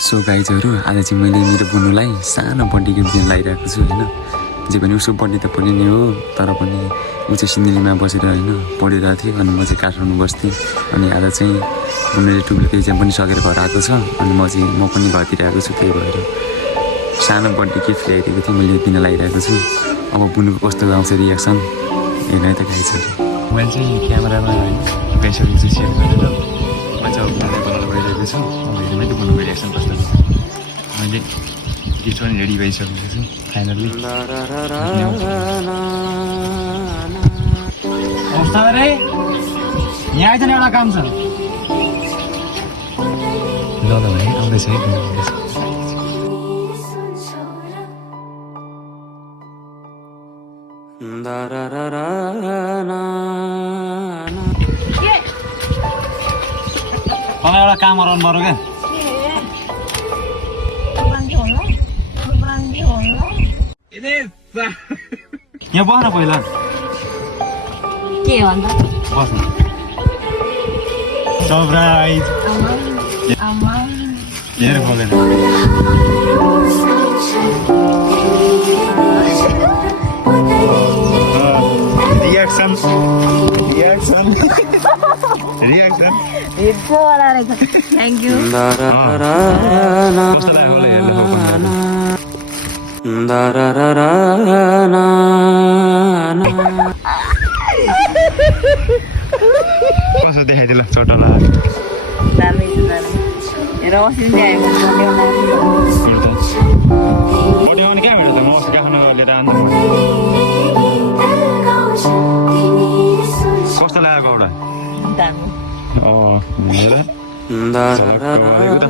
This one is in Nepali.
सो गाइजहरू आज चाहिँ मैले मेरो बुनुलाई सानो बर्थडे गिफ्ट दिन लगाइरहेको छु होइन जे पनि उसको बर्थडे त पनि नै हो तर पनि ऊ चाहिँ सिन्धुलीमा बसेर होइन पढिरहेको थियो अनि म चाहिँ काठमाडौँ बस्थेँ अनि आज चाहिँ बुनुले टुप्लोको इक्जाम पनि सकेर घर आएको छ अनि म पनि घरतिर आएको छु त्यही भएर सानो बर्थडे गिफ्ट ल्याइदिएको थिएँ मैले दिन लगाइरहेको छु अब बुनुको कस्तो आउँछ रियाक्सन हेर्नु है त गाइजहरू मैले चाहिँ क्यामेरामा होइन गइसकेको छु सेट गरेर म चाहिँ अब बुनुलाई बनाएर गइरहेको छु अब हेर्नु है त बुनुको रियाक्सन कस्तो हुन्छ मैले गिफ्ट पनि रेडी भइसकेको छु फाइनल्ली अरे यहाँ आइज एउटा काम छ ल भाइ आउँदैछ है मलाई एउटा काम गराउनु पर्यो क्या यहाँ बस्न पहिला के भन्दा बस्नु सरप्राइज हेर बोलेन रियाक्सन थ्याङ्क यू कस्तो लाग्यो होला हेर्नु कसो देखाइदिल छोटोला पट्याउने कहाँ भेट्यो त म अस्ति आफ्नो लिएर आन्छु कस्तो लाग्यो एउटा